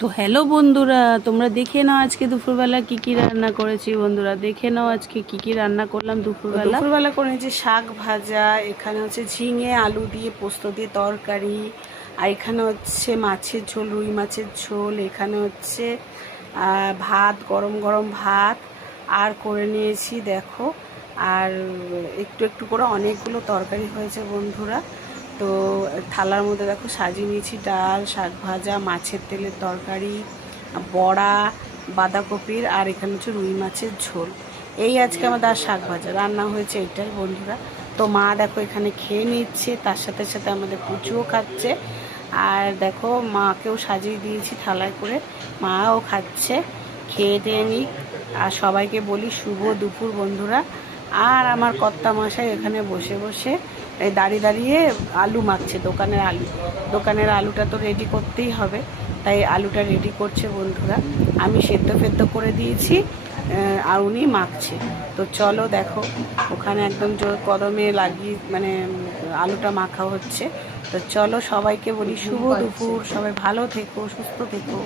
তো হ্যালো বন্ধুরা, তোমরা দেখে নাও আজকে দুপুরবেলা কি কি রান্না করেছি। বন্ধুরা দেখে নাও আজকে কি কি রান্না করলাম দুপুরবেলা। দুপুরবেলা করেছি শাক ভাজা, এখানে হচ্ছে ঝিঙে আলু দিয়ে পোস্ত দিয়ে তরকারি, আর এখানে হচ্ছে মাছের ঝোল, রুই মাছের ঝোল, এখানে হচ্ছে ভাত, গরম গরম ভাত, আর করে নিয়েছি দেখো, আর একটু একটু করে অনেকগুলো তরকারি হয়েছে বন্ধুরা। তো থালার মধ্যে দেখো সাজিয়ে নিয়েছি ডাল, শাক ভাজা, মাছের তেলের তরকারি, বড়া, বাঁধাকপির, আর এখানে হচ্ছে রুই মাছের ঝোল। এই আজকে আমাদের আর শাক ভাজা রান্না হয়েছে এটাই বন্ধুরা। তো মা দেখো এখানে খেয়ে নিচ্ছে, তার সাথে সাথে আমাদের পুচুও খাচ্ছে। আর দেখো মাকেও সাজিয়ে দিয়েছি থালায় করে, মাও খাচ্ছে। খেয়ে দিয়ে নিক, আর সবাইকে বলি শুভ দুপুর বন্ধুরা। আর আমার কর্তা মশাই এখানে বসে বসে এই দাঁড়িয়ে দাঁড়িয়ে আলু মাখছে, দোকানের আলুটা তো রেডি করতেই হবে, তাই আলুটা রেডি করছে বন্ধুরা। আমি সেদ্ধ ফেদ্ধ করে দিয়েছি, আর উনি মাখছে। তো চলো দেখো, ওখানে একদম জোর কদমে লাগিয়ে মানে আলুটা মাখা হচ্ছে। তো চলো সবাইকে বলি শুভ দুপুর, সবাই ভালো থেকো, সুস্থ থেকো।